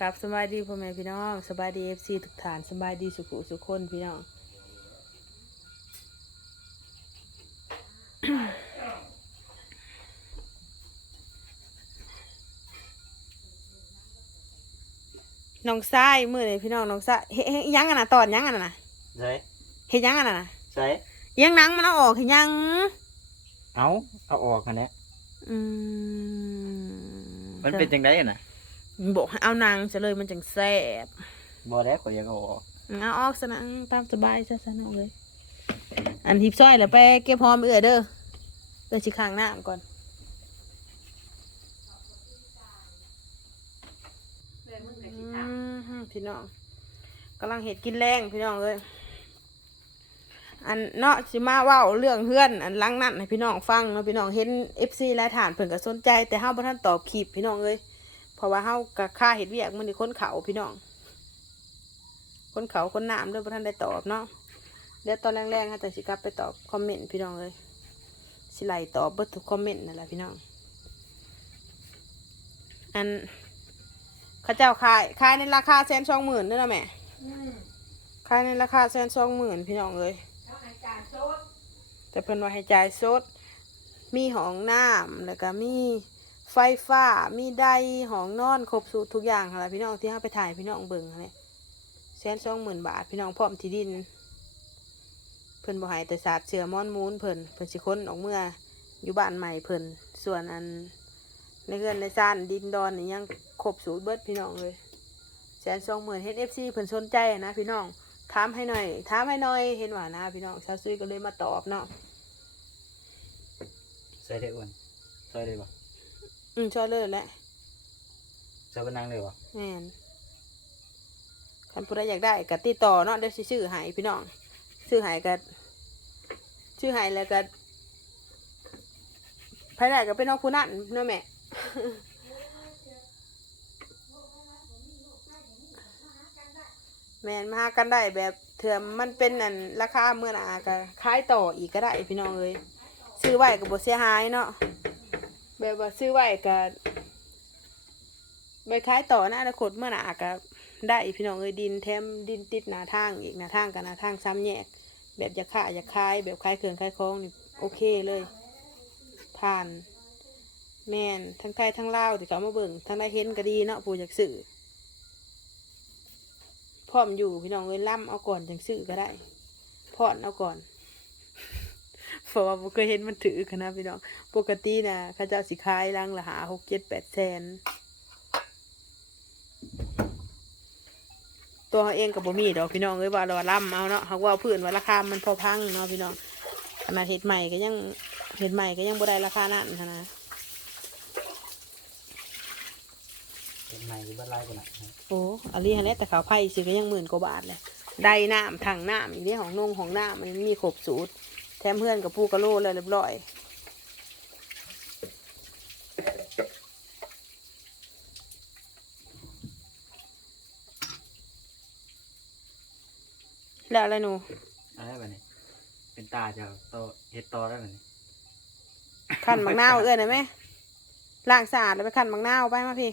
กับสบายดีพ่อแม่พี่น้องสบายดีเอฟซีทุกฐานสบายดีสุขุสุขคนพี่น้องน้องทรายมือเลยพี่น้องน้องทรายเฮ็ดเฮ็ดยังอะนะตอนยังอะนะใช่เฮ็ดยังอะนะใช่ยังหนังมันเอาออกเฮ็ดยัง เอาเอาออกกันเนี้ยอืมมันเป็นจังไดน่ะ บอกให้เอาหนังจะเลยมันจังแซ่บบ่ได้ขอยยังเอาออกเอาออกซะนะตามสบายซะซะน้องเลยอันทิพย์ซ้อยแล้วไปเก็บพร้อมเอื้อเด้อเอื้อชิข้างหน้าก่อนอืมพี่น้องกำลังเห็ดกินแรงพี่น้องเลยอันเนาะสิมาเว้าเรื่องเพื่อน อันหลังนั่นให้พี่น้องฟังเนาะพี่น้องเห็นเอฟซีรายฐานเพิ่นก็สนใจ แต่เฮาบ่ทันตอบคลิปพี่น้องเลย เพราะว่าเฮาก็ค่าเห็ดเวียกมื้อนี้คนเขาพี่น้องคนเขาคนน้ำด้วยพระท่านได้ตอบเนาะเดี๋ยวตอนแรงๆค่ะแต่สิกลับไปตอบคอมเมนต์พี่น้องเลยสิไล่ตอบเบิดทุกคอมเมนต์นั่นแหละพี่น้อง อันเข้าเจ้าขายขายในราคาแสนสองหมื่นนี่นะแม่ขายในราคาแสนสองหมื่นพี่น้องเลยแต่เพิ่นว่าให้จ่ายสดมีห้องน้ำแล้วก็มี ไฟฟ้ามีไดห้องนอนครบสูตรทุกอย่างค่ะพี่น้องที่เราไปถ่ายพี่น้องเบิ่งค่ะเนี่ยแสนสองหมื่นบาทพี่น้องพร้อมที่ดิน เพิ่นบ่หายแต่ศาสตร์เสือม้อนมูนเพิ่นเพิ่นสิค้นออกเมื่ออยู่บ้านใหม่เพิ่นส่วนอันในเรือนในซ่านดินดอนนี่ยังครบสูตรเบิดพี่น้องเลยแสนสองหมื่นเฮ็ดเอฟซีเพิ่นสนใจนะพี่น้องถามให้หน่อยถามให้หน่อยเห็นว่านะพี่น้องชาวซุยก็เลยมาตอบเนาะใส่ได้อ้วนใส่ได้บ่ อืมช่วยเลยแหละใส่บนนั่งได้บ่แม่นคันผู้ใดอยากได้ก็ติดต่อเนาะเดี๋ยวสิซื้อให้พี่น้องซื้อให้ก็ซื้อให้แล้วก็ภายในก็เป็นน้องผู้นั้นเนาะแม่ แมนมาหากันได้แบบเถื่อมันเป็นอันราคาเมื่อหนาก็ขายต่ออีกก็ได้พี่น้องเลยซื้อไว้ก็บ่เสียหายเนาะ แบบว่าซื้อไว้ก็ไปขายต่อในะอนาคตเมื่อหนาก็ได้พี่น้องเลยดินแถมดินติดหนาทางอีกหนาทางกับหนาทางซ้ำแยก แบบอยากขาอยากขายแบบขายเครื่องขายของนี่โอเคเลย ผ่านแมนทั้งไทยทั้งลาวที่เขามาเบิ่งทั้งได้เห็นก็ดีเนาะผู้อยากซื้อพร้อมอยู่พี่น้องเอ้ยล่ำเอาก่อนจังซื้อก็ได้พอดเอาก่อน เพราะว่าบ่เคยเห็นมันถือขนาดพี่น้อง ปกตินะเข้าเจ้าสิขายลังละหาหกเจ็ดแปดแสนตัวเขาเองกับบ่มีดอกพี่น้องเอ้ยว่าเราว่าล่ำเอาเนาะเขาว่าพื้นว่าราคามันพอพังเนาะพี่น้องขนาดเห็ดใหม่ก็ยังเห็ดใหม่ก็ยังบ่ได้ราคานั้นขนาดเป็นใหม่อยู่บ้านไร่กันน่ะโอ้อันนี้ฮะเนี่ยแต่ขาวไผ่สิก็ยังหมื่นกว่าบาทเลยได้น้ำถังน้ำอีกนี่ของนงของน้ำมันมีครบสูตร แถมเพื่อนกับปูกระโลเลยเรียบร้อยแล้วอะไรหนูอะไรแบบนี้เป็นตาจะโตเฮ็ดโตได้แบบนี้ขันมังนาวเอื้อนได้ไหมล้างสะอาดแล้วไปขันมังนาวไปมาพี่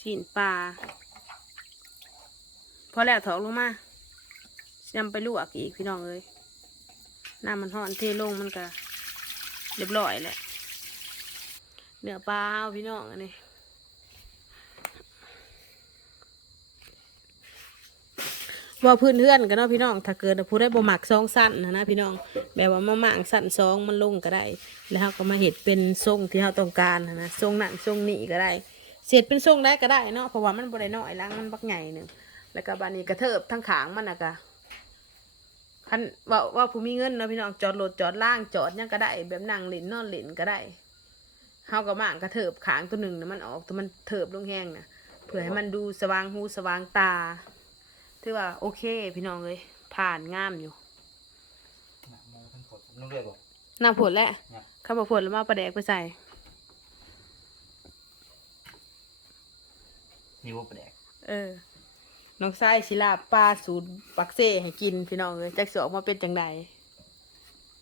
สีนปลาพอแล้วถอกลงมาจำไปลวกอีกพี่น้องเอ้ย น้ำมันห่อนเทลงมันก็เรียบร้อยแหละเนื้อปลาเอาพี่น้องอันนี้ว่าพื้นเพื่อนกันเนาะพี่น้อง ถ้าเกิดผู้ได้บ่หมักซองสั้นนะนะพี่น้อง แบบว่ามาหมางสั้นซองมันลงก็ได้ แล้วเราก็มาเห็ดเป็นทรงที่เราต้องการนะนะทรงนั่นทรงนี้ก็ได้ เสียดเป็นทรงได้ก็ได้เนาะ เพราะว่ามันบริน้อยล้างมันบักใหญ่หนึ่งแล้วก็บานนี้กระเทิบทั้งขางมันนะกะ คันว่าว่าผู้มีเงินเนาะพี่น้องจอดรถจอดล่างจอดหยังก็ได้ แบบนั่งเล่นนอนเล่นก็ได้เฮาก็มางกระเทิบขางตัวหนึ่งนะมันออกตัวมันเถิบลงแห้งนะเพื่อให้มันดูสว่างหูสว่างตาถือว่าโอเค พี่น้องเลยผ่านงามอยู่น่ะหมูทั้งผดนุ่งด้วยบ่น้ำผลแหละเนี่ยข้าวผลแล้วมาเอาปลาแดกไปใส่นี่บ่แปลกเออ น้องไส้ศิลาปลาสูตรปักเซ่ให้กินพี่น้องเลยจักสออกมาเป็นจังใด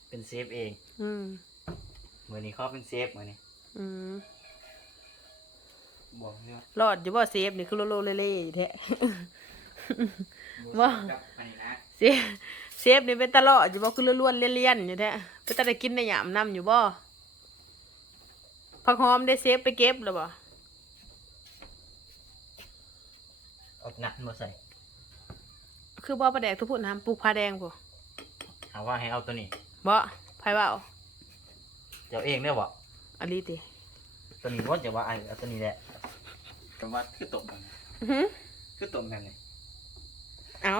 เป็นเซฟเองอืมมื้อนี้เขาเป็นเซฟมื้อนี้อืมบอกเลยว่ารอดอยู่บ่เซฟนี่คือโลโลเล่เล่อยู่แท้ บ่ว่ากลับไปนะเซฟเซฟนี่เป็นตลอดอยู่บ่คือล้วนๆเลี่ยนๆอยู่แท้เป็นตาได้กินได้หยามนํอยู่บ่ผักหอมได้เซฟไปเก็บแล้วบ่ เอาหนักมาใส่คือบ่ประแดกทุกพุ่นทำปลูกผ้าแดงพุ่นถามว่าให้เอาตัวนี้บ่ไผว่าเอาเจ้าเองเนี่ยบอกอันนี้ติตัวนี้ว่าจะว่าไอ้เอาตัวนี้แหละแต่ว่าคือตบมันอื้อหือคือตบแบบนี้เอ้า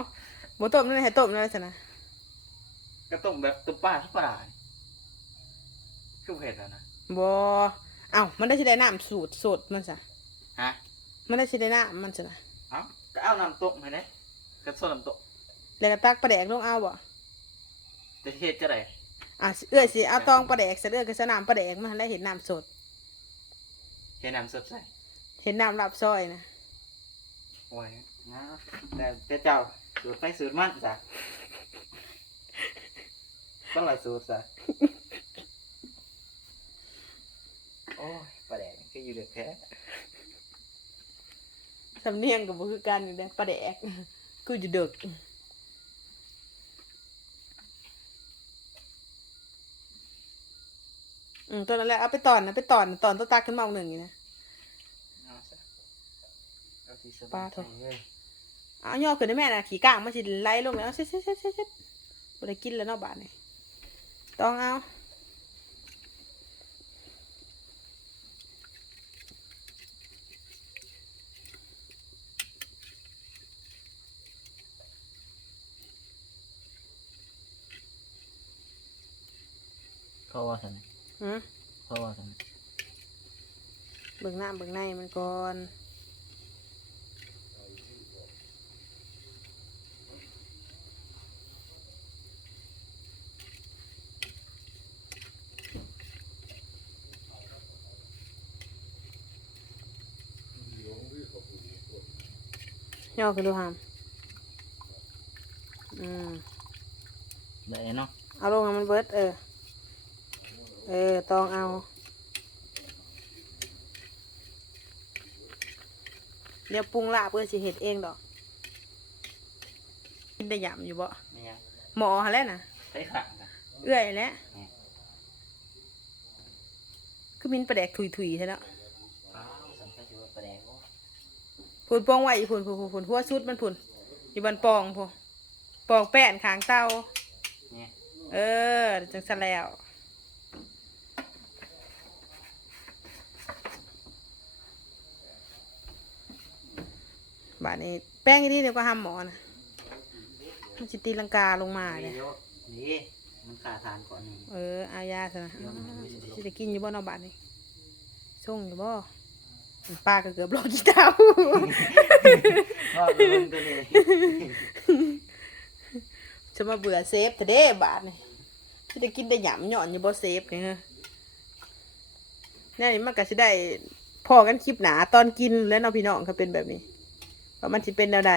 บ่ต้มนั่นให้ต้มนั่นซะนะก็ตบแบบตุ๊ป้าทุกปลาคือเผ็ดแล้วนะบ่เอ้ามันได้สิได้น้ำสูตรสดมันซะฮะมันได้สิได้น้ำมันซะนะ เอ้าก็เอาน้ำตกมาเนี่ยก็ส้นน้ำตกแล้วก็ตักปลาแดกลงเอาบ่จะเฮ็ดจะไรอะเอื้อยสิเอาตองปลาแดกใส่เอื้อยก็ใส่น้ำปลาแดกมาแล้วเห็นน้ำสด เฮ็ดน้ำสดใส่เห็นน้ำลับซอยนะโอ้ยนะแต่แต่เจ้าสูตรไปสูตรมันจ้ะก็ละสูตรจ้ะโอ้ยปลาแดงก็อยู่เด็กแท้ สำเนียงกับบ่คือกันอยู่เด้ปลาแดกคืออยู่เดึกอืมตัวนั้นแหละเอาไปตอนนะไปตอนตอนตัวตาขึ้นมาเอาหนึ่งอยู่นะเอาซะเอาที่สบยปลาเถอะใจเลยเอาย่อขึ้นได้แม่นะขี่ก้างมาสิไล่ลงแล้วเช็ดเช็ดเช็ดเช็ดเช็ดบ่ได้กินแล้วเนอกบ้านนี่ต้องเอา เขาว่าสันหืมเขาว่าสันเบิ่งหน้าเบิ่งในมันก่อนย่อขึ้นดูหามอืม ได้เนาะ เอาลงให้มันเบิดเออ เออ ตองเอาเดี๋ยวปรุงลาบเพื่อสิเห็ดเองดอกกินได้ยำอยู่บ่ไม่ยังหมอหาแล้วนะใช้ขังจ้ะเอื้อยแล้วอืมคือมินประแดกถุยๆใช่เนาะอ้าวสันก็จะว่าปลาแดงวะพูนปองไว้อีพูนพูนพูนพูนหัวสุดมันพูนอยู่บนปองพูนปองแป้นขางเตาเนี่ย เออ จังสันแล้ว บาดนี้แป้งอีนี่เดี๋ยวก็ห้ามหมอนะมันจิตีลังกาลงมาเลยเดี๋ยวนี่มันขาทานก่อนนี่เอออายาซะนะสิจะกินอยู่บ่เนอกบาดนี้ส่งอยู่บ่ป้าก็เกือบรอกี่เท้าว่าเรื่องตัวนี้จะมาเบื่อเซฟแต่เด้บาทนี่สิได้กินได้หยำหย่อนอยู่บ่เซฟนี่ฮะแน่นี่มันก็สิได้พอกันคลิปหนาตอนกินแล้วเนาะพี่น้องก็เป็นแบบนี้ ว่ามันสิเป็นแนวใด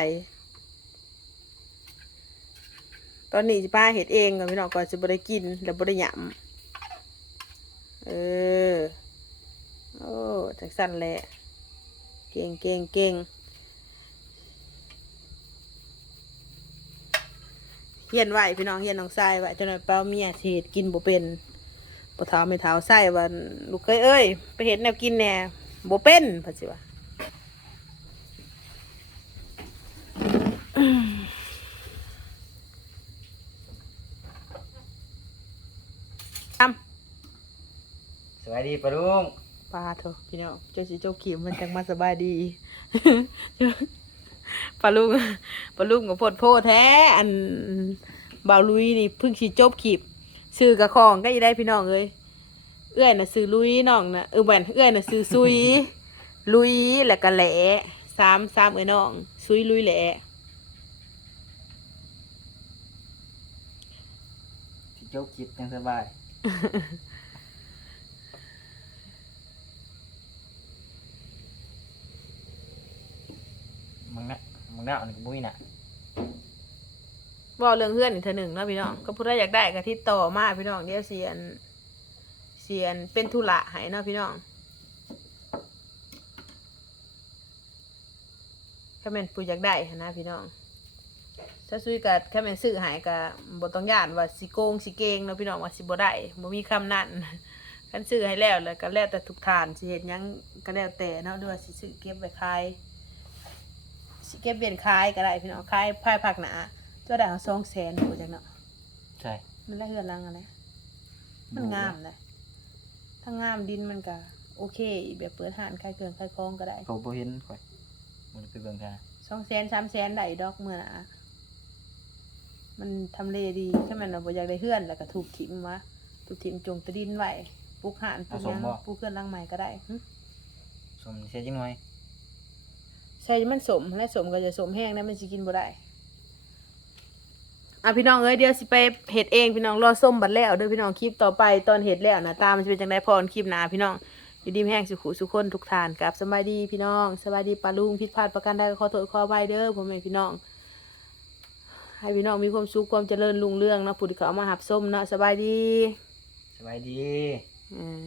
ตอนนี้สิป้าเห็ดเองก่อนพี่น้องก่อนสิบ่ได้กินแล้วบ่ได้หยำเออโอ้จังสั่นแหละเก่งเก่งเก่งเฮียนไหวพี่น้องเฮียนน้องทรายไหวจนว่าเป้าเมียเฮ็ดกินบ่เป็นบ่เท้าไม่เท้าไส้ว่าลูกเคยเอ้ยไปเห็นแนวกินแน่บ่เป็นพัดสิว่าทำ สวัสดีปะลุงปลาเถอะพี่น้องเจ้าสิเจ้าขีมมันจังมาสบายดีปลาลุงปลาลุงกับพดโพแท้ อันบ่าวลุยนี่เพิ่งสิจบขีบซื้อกระของก็อีได้พี่น้องเอ้ยเอื้อยน่ะซื้อลุยน้องน่ะเออแหวนเอื้อยน่ะซื้อซุย ลุยแล้วก็แหละสามสามเอ้ยน้อง ซุยลุยแหละที่เจ้าคิดยังสบาย มึงนะมึงน่าอันนี้บุ้ยน่ะบอกเรื่องเพื่อนอีกเทอหนึ่งเนาะพี่น้องก็พูดได้อยากได้ก็ที่ต่อมาพี่น้องเดี๋ยวเสียนเสียนเป็นธุระให้เนาะพี่น้องถ้าแม่นปูอยากได้นะพี่น้องถ้าซุยกับแค่แม่นซื้อหายกับบ่ต้องย่านว่าสิโกงสิเกงเนาะพี่น้องว่าสิบ่ได้บ่มีคำนั้นคันซื้อให้แล้วแล้วก็แล้วแต่ทุกทานสิเฮ็ดหยังก็แล้วแต่เนาะหรือว่าสิซื้อเก็บไว้ขาย เก็บเบียนขายก็ได้พี่น้องขายภายภาคหน้าตัวได้เอา200,000บ่จักเนาะใช่ มันได้เฮือนหลังอะไรมันงามเลยถ้างามดินมันก็โอเคอีกแบบเปิดห้านขายเครื่องขายของก็ได้เขาบ่เห็นข่อยมันไปเบิ่งกันสองแสนสามแสนได้ดอกเมื่อนะมันทำเลดีแค่มันเราบ่อยากได้เฮือนแล้วก็ถูกถิ่มวะถูกถิ่มจงตะดินไว้ปลูกห่านปลูกหยังปลูกเครื่องหลังใหม่ก็ได้หึสมเสียจังหน่อย ใช่มันสมและสมก็จะสมแห้งนะมันสิกินบ่ได้อะพี่น้องเอ้ยเดี๋ยวสิไปเห็ดเองพี่น้องรอส้มบัดแล้วเด้อพี่น้องคลิปต่อไปตอนเห็ดแล้วนะตามันจะเป็นจังไดพรคลิปหน้าพี่น้องอยู่ดีมีแห้งสุขุสุขคนทุกทานกับสบายดีพี่น้องสบายดีปลาลุงผิดพลาดประการใดก็ขอโทษขออภัยเด้อพ่อแม่พี่น้อง ให้พี่น้องมีความสุขความเจริญรุ่งเรืองเนาะผู้ที่เขาเอามาหับส้มเนาะสบายดีสบายดี อืม